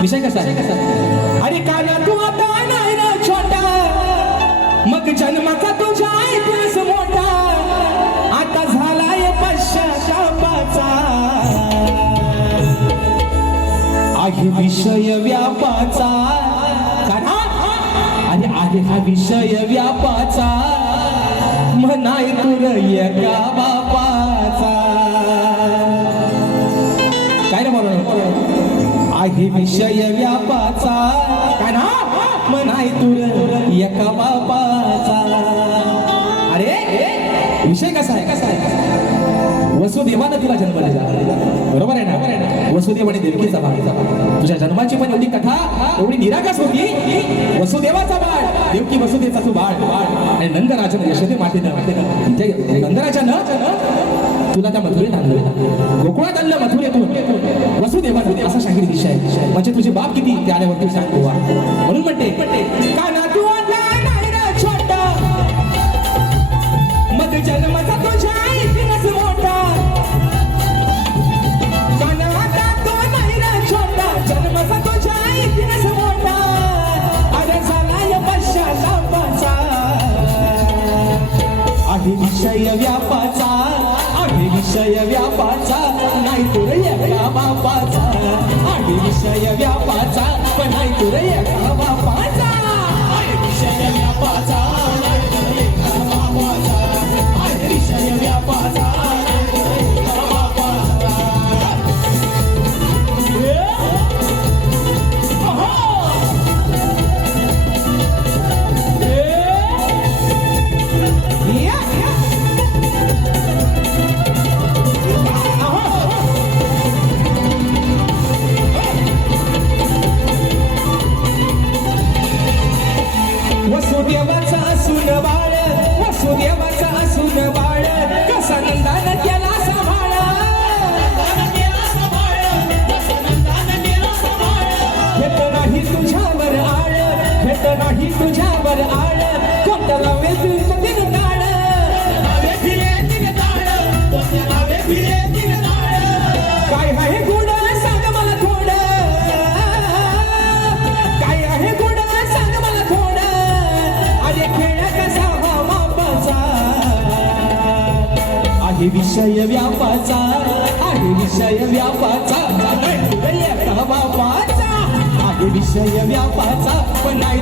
विषय कसा आहे? अरे काना तू आता नाही ना छोटा, मग जन्माचा तुझ्या इतिहास मोठा, आता झालाय पश्चातापाचा. आहे विषय व्यापाचा, काना अरे आहे हा विषय व्यापाचा, म्हणाय तुर एका बापाचा. काय रे म्हणून आहे विषय व्यापाचा, काय ना म्हणाय तुर एका बापाचा. अरे विषय कसा आहे? वसुदेवानं तिला जन्म दिला, बरोबर आहे ना? वसुदेव आणि देवकीचा बाळ. तुझ्या जन्माची पण एवढी कथा एवढी निरागस होती. वसुदेवाचा बाळ, देवकी वसुदेवाचा तू बाळ, आणि नंदराजानं यशोदे मातेनं नंदराजानं तुला त्या मथुरेत आणलं, गोकुळात आणलं मथुरेतून. वसुदेवानं असा शाहीर विषय आहे. म्हणजे तुझे बाप किती ते आल्यावरती सांग गोवा. म्हणून म्हणते काना तू आता नाही ना छोटा, मग जन्माचा तुझ्या इतिहास मोठा. काना आता तू नाही ना छोटा, जन्माचा तुझ्या इतिहास मोठा, अरे झालाय पश्चातापाचा. आहे विषय व्यापाचा, आहे विषय व्यापाचा, नाही तुर एका बापाचा. आहे विषय व्यापाचा, पण नाही तुर एका बापाचा. आहे विषय व्यापाचा, नाही तुर एका बापाचा. आहे विषय व्यापाचा, नाही तुर एका बापाचा. वसुदेवाचा असून बाळ, वसुदेवाचा असून बाळ, कसा नंदानं केला सांभाळ. भेट नाही तुझ्यावर आळ, भेट नाही तुझ्यावर आळ, कोणत्या लावे तुझं तीन ताळ. काय आहे गुड सांग मला थोडं, काय आहे गुड सांग मला थोडं, अरे खेळ कसा हा बापाचा. आहे विषय व्यापाचा, आहे विषय व्यापाचा, नाही तुला एका बापाचा. आहे विषय व्यापाचा, पण नाही